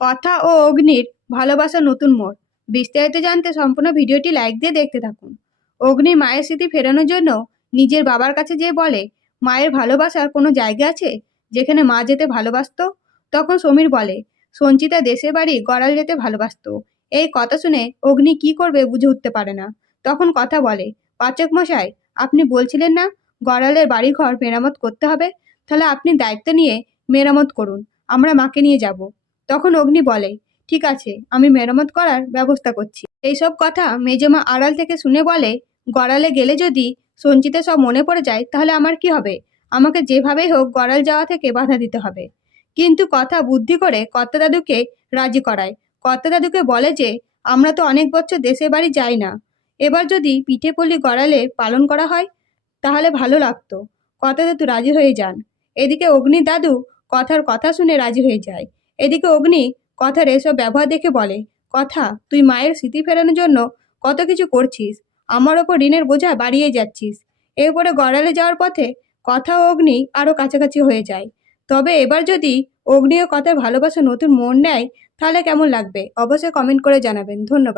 কথা ও অগ্নির ভালোবাসার নতুন মোড়। বিস্তারিত জানতে সম্পূর্ণ ভিডিওটি লাইক দিয়ে দেখতে থাকুন। অগ্নি মায়ের স্মৃতি ফেরানোর জন্য নিজের বাবার কাছে যেয়ে বলে, মায়ের ভালোবাসার কোনো জায়গা আছে যেখানে মা যেতে ভালোবাসতো? তখন সমীর বলে, সঞ্চিতা দেশের বাড়ি গড়াল যেতে ভালোবাসতো। এই কথা শুনে অগ্নি কি করবে বুঝে উঠতে পারে না। তখন কথা বলে, পাচক মশাই, আপনি বলছিলেন না গড়ালের বাড়িঘর মেরামত করতে হবে? তাহলে আপনি দায়িত্ব নিয়ে মেরামত করুন, আমরা মাকে নিয়ে যাব। তখন অগ্নি বলে, ঠিক আছে, আমি মেরামত করার ব্যবস্থা করছি। এইসব কথা মেজমা আড়াল থেকে শুনে বলে, গড়ালে গেলে যদি সঞ্চিতা সব মনে পড়ে যায় তাহলে আমার কি হবে? আমাকে যেভাবেই হোক গড়াল যাওয়া থেকে বাধা দিতে হবে। কিন্তু কথা বুদ্ধি করে কর্তা দাদুকে রাজি করায়। কর্তা দাদুকে বলে যে, আমরা তো অনেক বছর দেশের বাড়ি যাই না, এবার যদি পিঠে পুলি গড়ালে পালন করা হয় তাহলে ভালো লাগতো। কর্তা দাদু রাজি হয়ে যান। এদিকে অগ্নি দাদু কথার কথা শুনে রাজি হয়ে যায়। এদিকে অগ্নি কথার এসব ব্যবহার দেখে বলে, কথা, তুই মায়ের স্মৃতি ফেরানোর জন্য কত কিছু করছিস, আমার ওপর ঋণের বোঝা বাড়িয়ে যাচ্ছিস। এরপরে গড়ালে যাওয়ার পথে কথা ও অগ্নি আরো কাছাকাছি হয়ে যায়। তবে এবার যদি অগ্নি ও কথার ভালোবাসা নতুন মোড় নেয় তাহলে কেমন লাগবে অবশ্যই কমেন্ট করে জানাবেন। ধন্যবাদ।